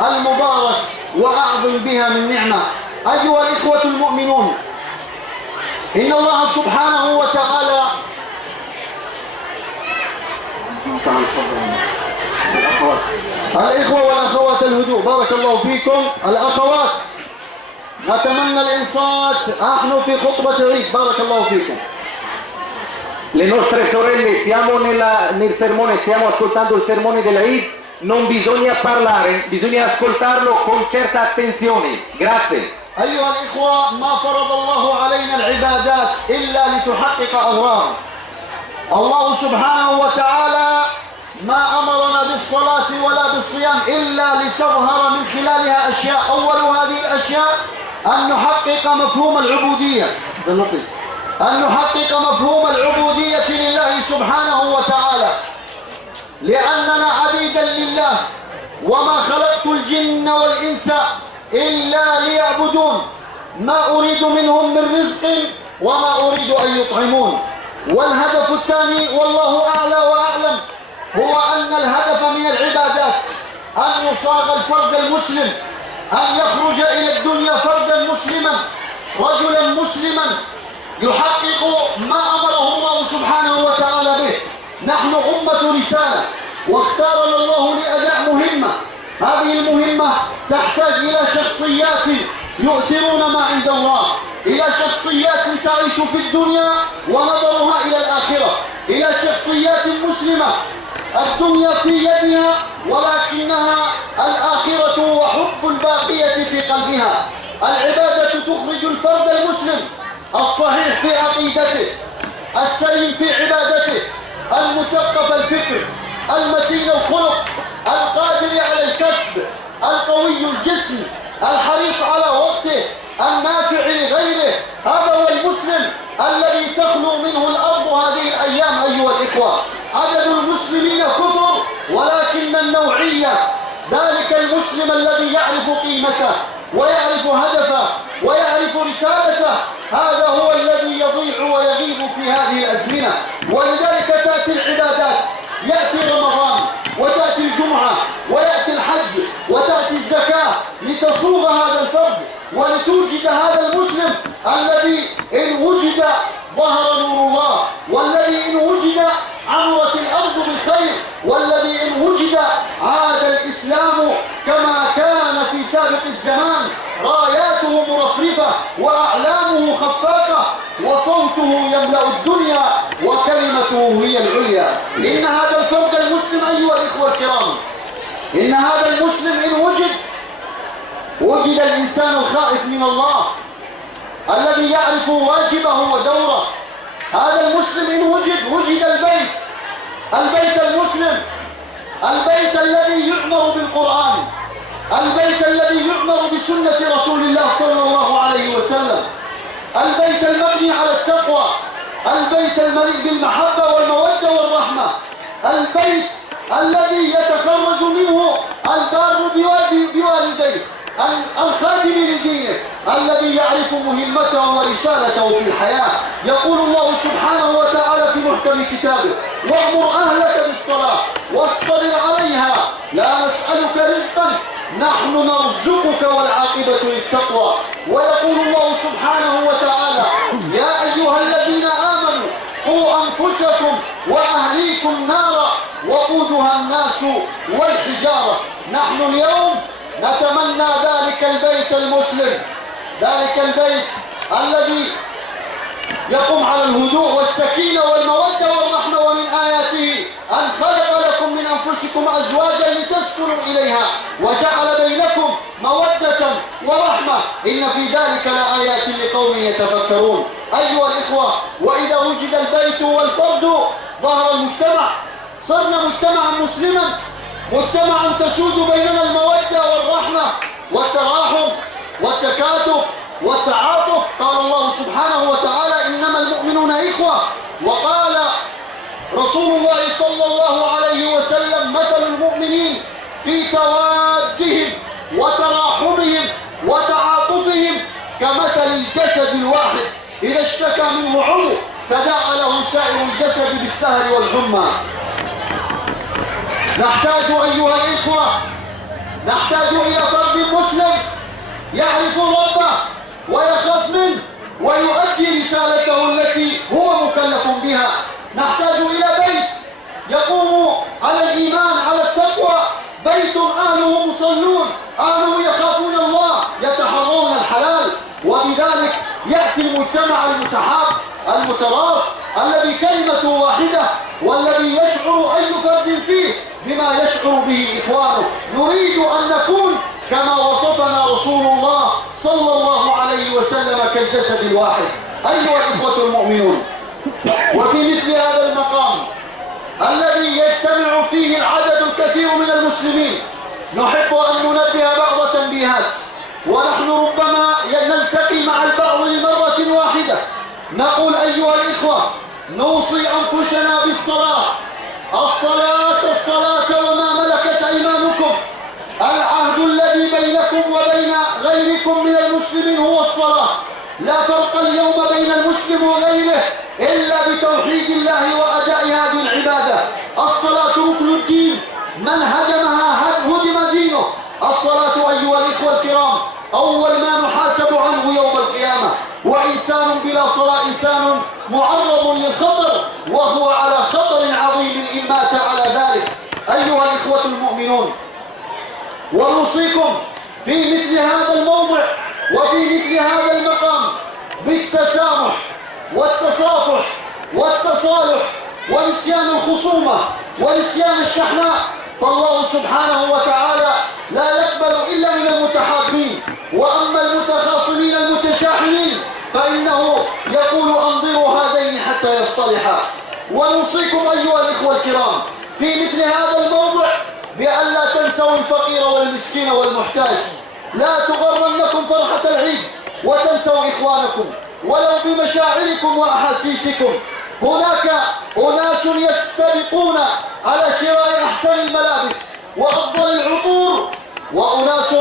المبارك وأعظم بها من نعمة. أيها الإخوة المؤمنون، إن الله سبحانه وتعالى الإخوة والأخوات الهدوء، بارك الله فيكم. الأخوات نتمنى الإنصات، نحن في خطبة عيد، بارك الله فيكم. Le nostre sorelle, siamo nel sermone, stiamo ascoltando il sermone dell'Eid, non bisogna parlare, bisogna ascoltarlo con certa attenzione. Grazie. أيها الإخوة، ما فرض الله علينا العبادات إلا لتحقق أغراض. الله سبحانه وتعالى ما أمرنا بالصلاة ولا بالصيام إلا لتظهر من خلالها أشياء. أول هذه الأشياء أن نحقق مفهوم العبودية، أن نحقق مفهوم العبودية لله سبحانه وتعالى، لأننا عبيدا لله، وما خلقت الجن والإنس إلا ليعبدون، ما أريد منهم من رزق وما أريد أن يطعمون. والهدف الثاني والله أعلى وأعلم هو أن الهدف من العبادات أن يصاغ الفرد المسلم، أن يخرج إلى الدنيا فردا مسلما، رجلا مسلما يحقق ما أمره الله سبحانه وتعالى به. نحن أمة رسالة، واختارنا الله لأداء مهمة. هذه المهمة تحتاج إلى شخصيات يؤثرون ما عند الله، إلى شخصيات تعيش في الدنيا ونظرها إلى الآخرة، إلى شخصيات مسلمة الدنيا في يدها ولكنها الآخرة وحب الباقية في قلبها. العبادة تخرج الفرد المسلم الصحيح في عقيدته، السليم في عبادته، المثقف الفكر، المتين الخلق، القادر على الكسب، القوي الجسم، الحريص على وقته، النافع لغيره. هذا هو المسلم الذي تخلو منه الأرض هذه الأيام. أيها الإخوة، عدد المسلمين كثر ولكن النوعية، ذلك المسلم الذي يعرف قيمته ويعرف هدفه ويعرف رسالته، هذا هو الذي يضيع ويغيب في هذه الأزمنة. ولذلك تأتي العبادات، يأتي رمضان وتأتي الجمعة ويأتي الحج وتأتي الزكاة لتصوغ هذا الفرد ولتوجد هذا المسلم الذي إن وجد ظهر نور الله، والذي إن وجد عمرت الأرض بالخير، والذي إن وجد عاد الإسلام كما كان في سابق الزمان، راياته مرفرفة وأعلامه خفاقة وصوته يملأ الدنيا وكلمته هي العليا. إن هذا الفرد المسلم أيها الإخوة الكرام، إن هذا المسلم إن وجد الإنسان الخائف من الله الذي يعرف واجبه ودوره. هذا المسلم إن وجد البيت المسلم، البيت الذي يعمر بالقرآن، البيت الذي يعمر بسنة رسول الله صلى الله عليه وسلم، البيت المبني على التقوى، البيت المليء بالمحبة والمودة والرحمة، البيت الذي يتخرج منه البار بوالديه، الخادم لدينه، الذي يعرف مهمته ورسالته في الحياة. يقول الله سبحانه وتعالى في محكم كتابه: وأمر أهلك بالصلاة واصطبر عليها لا نسألك رزقا نحن نرزقك والعاقبة للتقوى. ويقول الله سبحانه وتعالى: يا أيها الذين آمنوا قوا أنفسكم وأهليكم نارا وقودها الناس والحجارة. نحن اليوم نتمنى ذلك البيت المسلم، ذلك البيت الذي يقوم على الهدوء والسكينة والمودة والرحمة. ومن آياته أن خلق لكم من أنفسكم أزواجا لتسكنوا إليها وجعل بينكم مودة ورحمة، إن في ذلك لآيات لقوم يتفكرون. أيها الإخوة، وإذا وجد البيت والفرد ظهر المجتمع، صرنا مجتمعا مسلما، مجتمعا تسود بيننا المودة والرحمة والتراحم والتكاتف والتعاطف. قال الله سبحانه وتعالى: إنما المؤمنون إخوة. وقال رسول الله صلى الله عليه وسلم: مثل المؤمنين في توادهم وتراحمهم وتعاطفهم كمثل الجسد الواحد إذا اشتكى منه عضو تداعى له سائر الجسد بالسهر والحمى. نحتاج أيها الإخوة نحتاج إلى فرد مسلم يعرف ربه ويخاف منه ويؤدي رسالته التي هو مكلف بها. نحتاج إلى بيت يقوم على الإيمان على التقوى، بيت أهله مصلون، أهله يخافون الله، يتحرون الحلال، وبذلك يأتي المجتمع المتحاب المتراص الذي كلمته واحدة، والذي يشعر أي فرد فيه بما يشعر به إخوانه. نريد أن نكون كما وصفنا رسول الله صلى الله عليه وسلم كالجسد الواحد. أيها الإخوة المؤمنون، وفي مثل هذا المقام الذي يجتمع فيه العدد الكثير من المسلمين نحب أن ننبه بعض تنبيهات، ونحن ربما نلتقي مع البعض لمرة واحدة. نقول أيها الإخوة، نوصي أنفسنا بالصلاة، الصلاة وما ملكت أيمانكم. العهد الذي بينكم وبين غيركم من المسلمين هو الصلاة. لا فرق اليوم بين المسلم وغيره إلا بتوحيد الله وأداء هذه العبادة. الصلاة ركن الدين، من هدمها هدم دينه. الصلاة أيها الإخوة الكرام أول ما نحاسب عنه يوم القيامة، وإنسان بلا صلاة إنسان معرض للخطر، وهو على خطر عظيم إن مات على ذلك. أيها الإخوة المؤمنون، ونوصيكم في مثل هذا الموضع وفي مثل هذا المقام بالتسامح والتصافح والتصالح ونسيان الخصومة ونسيان الشحناء، فالله سبحانه وتعالى لا يقبل إلا من المتحابين. وأما المتخاصمين المتشاحنين فإنه يقول أنظروا هذين حتى يصطلحا. ونوصيكم أيها الإخوة الكرام في مثل هذا الموضع بأن لا تنسوا الفقير والمسكين والمحتاج. لا تغرنكم فرحة العيد وتنسوا إخوانكم ولو بمشاعركم وأحاسيسكم. هناك أناس يستبقون على شراء أحسن الملابس وأفضل العطور، وأناس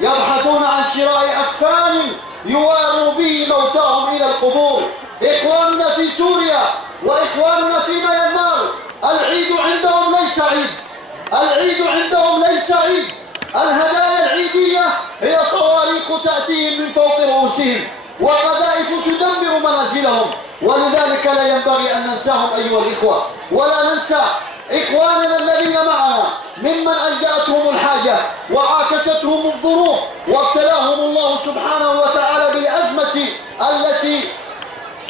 يبحثون عن شراء أكفان يواروا به موتاهم إلى القبور. إخواننا في سوريا وإخواننا في ميانمار العيد عندهم ليس عيد، العيد عندهم ليس عيد. الهدايا العيدية هي صواريخ تأتيهم من فوق رؤوسهم وقذائف تدمر منازلهم، ولذلك لا ينبغي أن ننساهم أيها الإخوة، ولا ننسى إخواننا الذين معنا ممن ألجأتهم الحاجة وعاكستهم الظروف وابتلاهم الله سبحانه وتعالى بالأزمة التي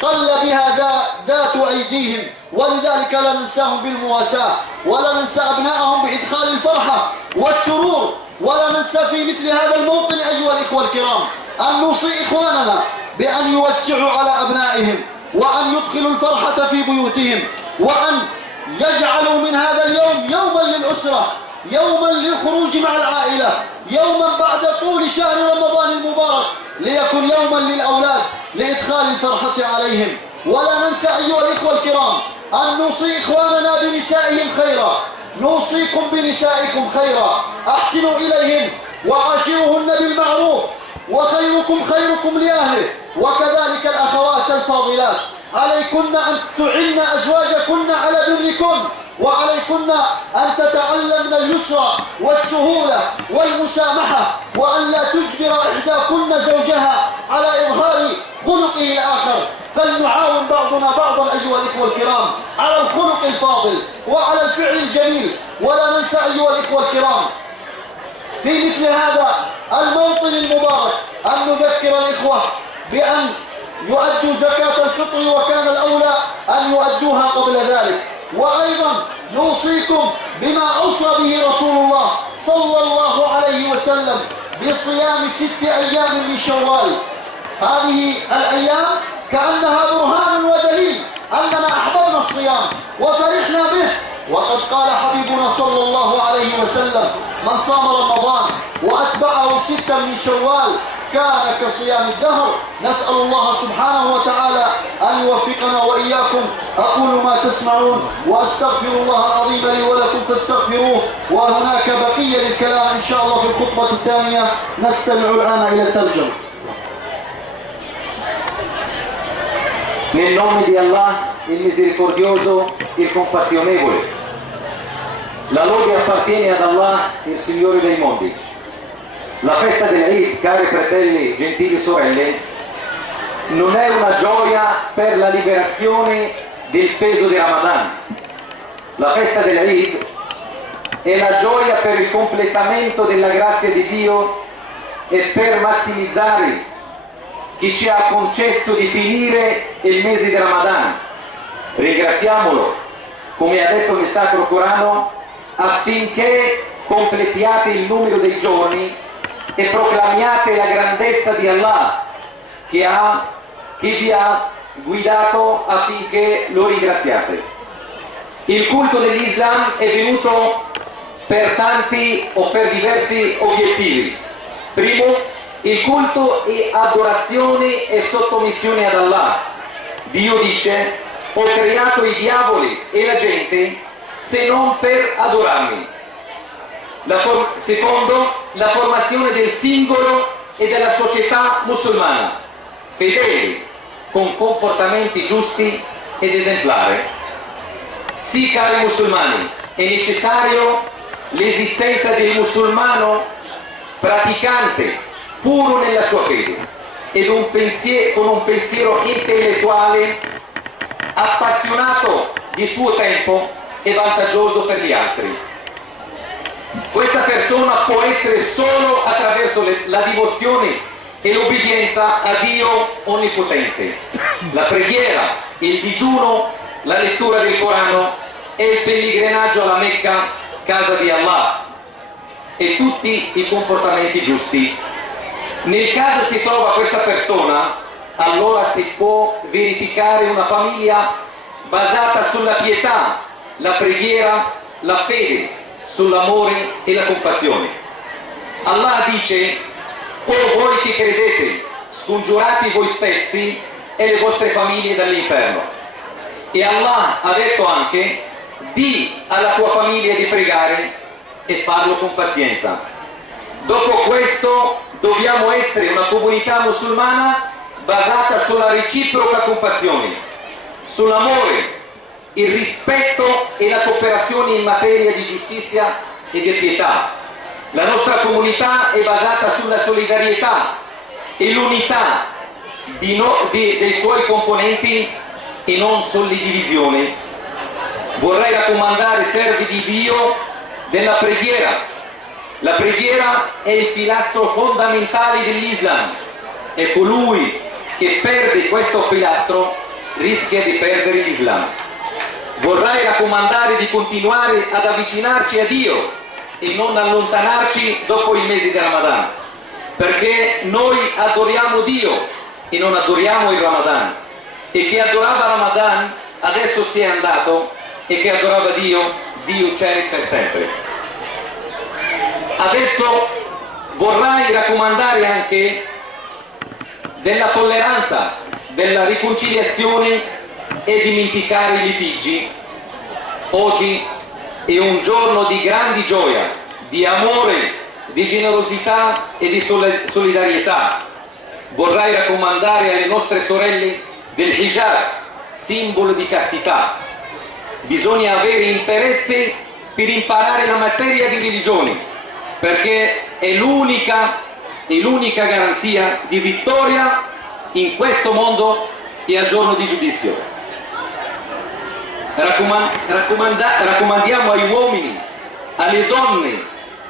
قل بها ذات أيديهم، ولذلك لا ننساهم بالمواساة، ولا ننسى أبنائهم بإدخال الفرحة والسرور، ولا ننسى في مثل هذا الموطن أيها الإخوة الكرام أن نوصي إخواننا بأن يوسعوا على أبنائهم، وأن يدخلوا الفرحة في بيوتهم، وأن يجعلوا من هذا اليوم يوما للأسرة، يوما للخروج مع العائلة، يوما بعد طول شهر رمضان المبارك ليكن يوما للأولاد لإدخال الفرحة عليهم. ولا ننسى أيها الإخوة الكرام أن نوصي إخواننا بنسائهم خيرا. نوصيكم بنسائكم خيرا، أحسنوا إليهم وعاشروهن بالمعروف، وخيركم خيركم لأهله. وكذلك الأخوات الفاضلات عليكن أن تعن أزواجكن على بركن، وعليكن أن تتعلمن اليسر والسهولة والمسامحة، وأن لا تجبر إحداكن زوجها على إظهار خلقه الآخر، فلنعاون بعضنا بعضا أيها الإخوة الكرام على الخلق الفاضل وعلى الفعل الجميل. ولا ننسى أيها الإخوة الكرام في مثل هذا الموطن المبارك أن نذكر الإخوة بأن يؤدوا زكاة الفطر، وكان الأولى أن يؤدوها قبل ذلك. وأيضا نوصيكم بما أوصى به رسول الله صلى الله عليه وسلم بصيام 6 أيام من شوال. هذه الأيام كأنها برهان ودليل أننا أحببنا الصيام وفرحنا به، وقد قال حبيبنا صلى الله عليه وسلم: من صام رمضان وأتبعه 6 من شوال كان كصيام الدهر. نسأل الله سبحانه وتعالى أن يوفقنا وإياكم. أقول ما تسمعون وأستغفر الله العظيم لي ولكم فاستغفروه، وهناك بقية للكلام إن شاء الله في الخطبة الثانية. نستمع الآن إلى الترجمة. Nel nome di Allah, il misericordioso, il compassionevole. La lode appartiene ad Allah, il Signore dei mondi. La festa dell'Eid, cari fratelli, gentili sorelle, non è una gioia per la liberazione del peso di Ramadan. La festa dell'Eid è la gioia per il completamento della grazia di Dio e per massimizzare chi ci ha concesso di finire il mese di Ramadan. Ringraziamolo, come ha detto nel Sacro Corano, affinché completiate il numero dei giorni e proclamiate la grandezza di Allah che vi ha guidato affinché lo ringraziate. Il culto dell'Islam è venuto per tanti o per diversi obiettivi. Primo, il culto è adorazione e sottomissione ad Allah. Dio dice: ho creato i diavoli e la gente se non per adorarmi. Secondo, la formazione del singolo e della società musulmana, fedeli, con comportamenti giusti ed esemplari. Sì, cari musulmani, è necessario l'esistenza del musulmano praticante, puro nella sua fede, ed con un pensiero intellettuale appassionato di suo tempo e vantaggioso per gli altri. Questa persona può essere solo attraverso la devozione e l'obbedienza a Dio Onnipotente, la preghiera, il digiuno, la lettura del Corano e il pellegrinaggio alla Mecca, casa di Allah, e tutti i comportamenti giusti. Nel caso si trova questa persona, allora si può verificare una famiglia basata sulla pietà, la preghiera, la fede, sull'amore e la compassione. Allah dice: o voi che credete, scongiurate voi stessi e le vostre famiglie dall'inferno. E Allah ha detto anche: di alla tua famiglia di pregare e farlo con pazienza. Dopo questo dobbiamo essere una comunità musulmana basata sulla reciproca compassione, sull'amore, il rispetto e la cooperazione in materia di giustizia e di pietà. La nostra comunità è basata sulla solidarietà e l'unità dei suoi componenti e non sulle divisioni. Vorrei raccomandare, servi di Dio, della preghiera. La preghiera è il pilastro fondamentale dell'Islam e colui che perde questo pilastro rischia di perdere l'Islam. Vorrei raccomandare di continuare ad avvicinarci a Dio e non allontanarci dopo il mese di Ramadan, perché noi adoriamo Dio e non adoriamo il Ramadan, e chi adorava Ramadan adesso si è andato, e chi adorava Dio, Dio c'è per sempre. Adesso vorrei raccomandare anche della tolleranza, della riconciliazione e dimenticare i litigi. Oggi è un giorno di grandi gioia, di amore, di generosità e di solidarietà. Vorrei raccomandare alle nostre sorelle del hijab, simbolo di castità. Bisogna avere interesse per imparare la materia di religione, perché è l'unica garanzia di vittoria in questo mondo e al giorno di giudizio. Raccomandiamo agli uomini, alle donne,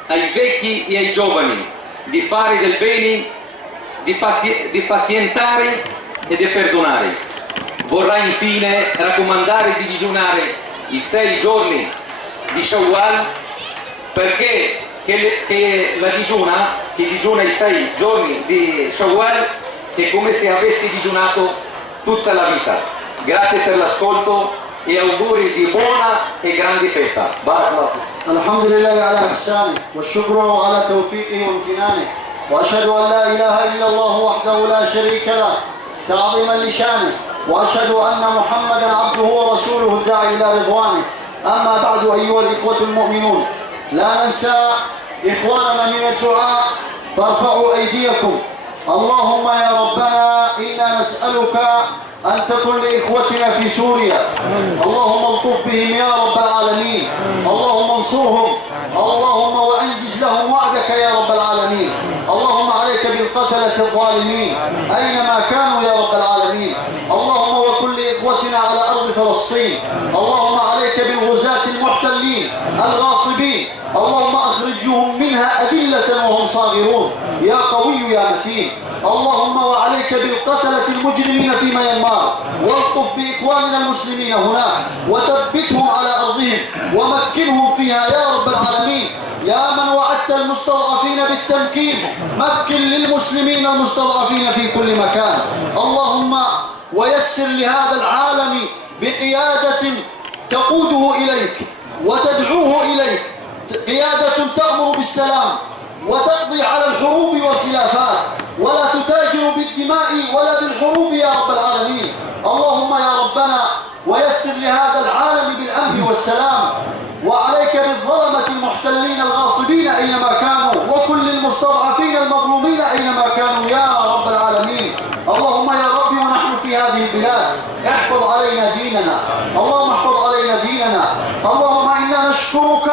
ai vecchi e ai giovani di fare del bene, di pazientare e di perdonare. Vorrei infine raccomandare di digiunare i 6 giorni di Shawwal, perché chi digiuna i 6 giorni di Shawwal è come se avessi digiunato tutta la vita. Grazie per l'ascolto e auguri di buona e grande festa. Barakallahu. الحمد لله على إحسانه والشكر على توفيقه وامتنانه وأشهد أن لا إله إلا الله وحده لا شريك له تعظيما لشانه وأشهد أن محمدا عبده ورسوله الداعي إلى رضوانه. أما بعد أيها الإخوة المؤمنون، لا ننسى إخواننا من الدعاء فارفعوا أيديكم. اللهم يا ربنا إنا نسألك أن تكن لإخوتنا في سوريا، اللهم الطف بهم يا رب العالمين، اللهم انصرهم، اللهم وأنجز لهم وعدك يا رب العالمين، بالقتلة الظالمين أينما كانوا يا رب العالمين. اللهم وكل إخوتنا على أرض فلسطين، اللهم عليك بالغزاة المحتلين الغاصبين، اللهم أخرجهم منها أذلة وهم صاغرون يا قوي يا متين. اللهم وعليك بالقتلة المجرمين في ميانمار، والطف بإخواننا المسلمين هناك وثبتهم على أرضهم ومكنهم فيها يا رب العالمين. يا من وعدت المستضعفين بالتمكين، مكن للمسلمين المستضعفين في كل مكان. اللهم ويسر لهذا العالم بقيادة تقوده إليك وتدعوه إليك، قيادة تأمر بالسلام وتقضي على الحروب والخلافات، ولا تتاجر بالدماء ولا بالحروب يا رب العالمين. اللهم يا ربنا ويسر لهذا العالم بالأمن والسلام، وعليك بالظلمة المحتلين الغاصبين أينما كانوا، وكل المستضعفين المظلومين أينما كانوا يا رب العالمين. اللهم يا ربي ونحن في هذه البلاد احفظ علينا ديننا، اللهم احفظ علينا ديننا. اللهم إنا نشكرك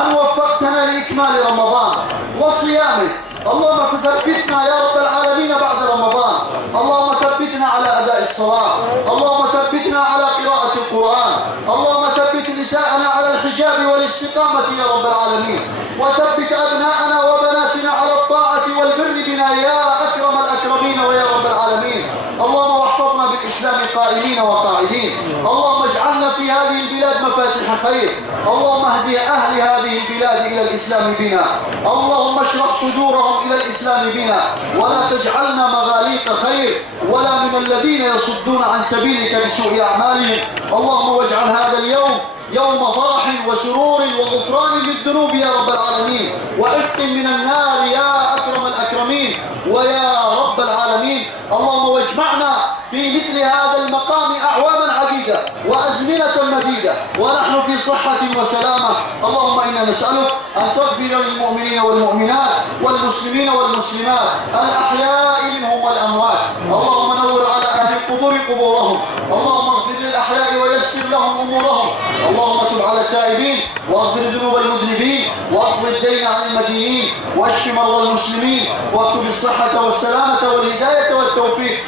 أن وفقتنا لإكمال رمضان وصيامه. اللهم ثبتنا يا رب العالمين بعد رمضان، اللهم ثبتنا على أداء الصلاة، اللهم ثبتنا على قراءة القرآن، اللهم ثبت نساءنا على الحجاب والاستقامة يا رب العالمين، وثبت أبناءنا وبناتنا على الطاعة والبر بنا يا أكرم الأكرمين ويا رب العالمين. اللهم واحفظنا بالإسلام قائمين وقاعدين، اللهم اجعلنا في هذه البلاد مفاتيح خير، اللهم اهدي أهل هذه البلاد إلى الإسلام بنا، اللهم اشرح صدورهم إلى الإسلام بنا، ولا تجعلنا مغاليق خير ولا من الذين يصدون عن سبيلك بسوء أعمالهم. اللهم واجعل هذا اليوم يوم فرح وسرور وغفران للذنوب يا رب العالمين، وعتق من النار يا أكرم الأكرمين ويا رب العالمين. اللهم واجمعنا في مثل هذا المقام أعواما عديدة وأزمنة مديدة ونحن في صحة وسلامة. اللهم إنا نسألك أن تغفر للمؤمنين والمؤمنات والمسلمين والمسلمات الأحياء منهم والأموات. اللهم نور على أهل القبور قبورهم، اللهم اغفر للأحياء ويسر لهم أمورهم. اللهم تب على التائبين واغفر ذنوب المذنبين واقض الدين عن المدينين واشف مرضى المسلمين واكتب الصحة والسلامة والهداية والتوفيق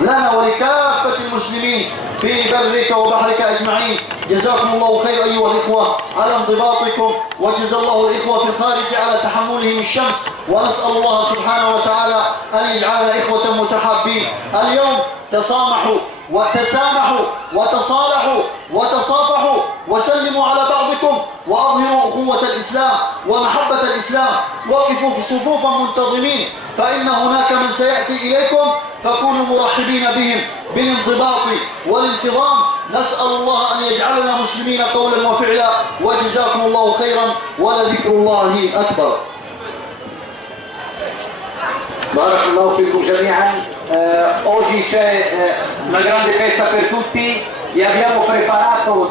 لنا ولكافة المسلمين في برك وبحرك أجمعين. جزاكم الله خير أيها الإخوة على انضباطكم، وجزا الله الإخوة في الخارج على تحملهم الشمس، ونسأل الله سبحانه وتعالى أن يجعلنا إخوة متحابين. اليوم تصامحوا وتسامحوا وتصالحوا وتصافحوا وسلموا على بعضكم وأظهروا أخوة الإسلام ومحبة الإسلام. وقفوا في صفوفا منتظمين، فإن هناك من سيأتي إليكم، فكونوا مرحبين بهم بالانضباط والانتظام. نسأل الله أن يجعلنا مسلمين قولا وفعلا، وجزاكم الله خيرا، ولذكر الله أكبر. Barakallahu fikum jami'an. Oggi c'è una grande festa per tutti e abbiamo preparato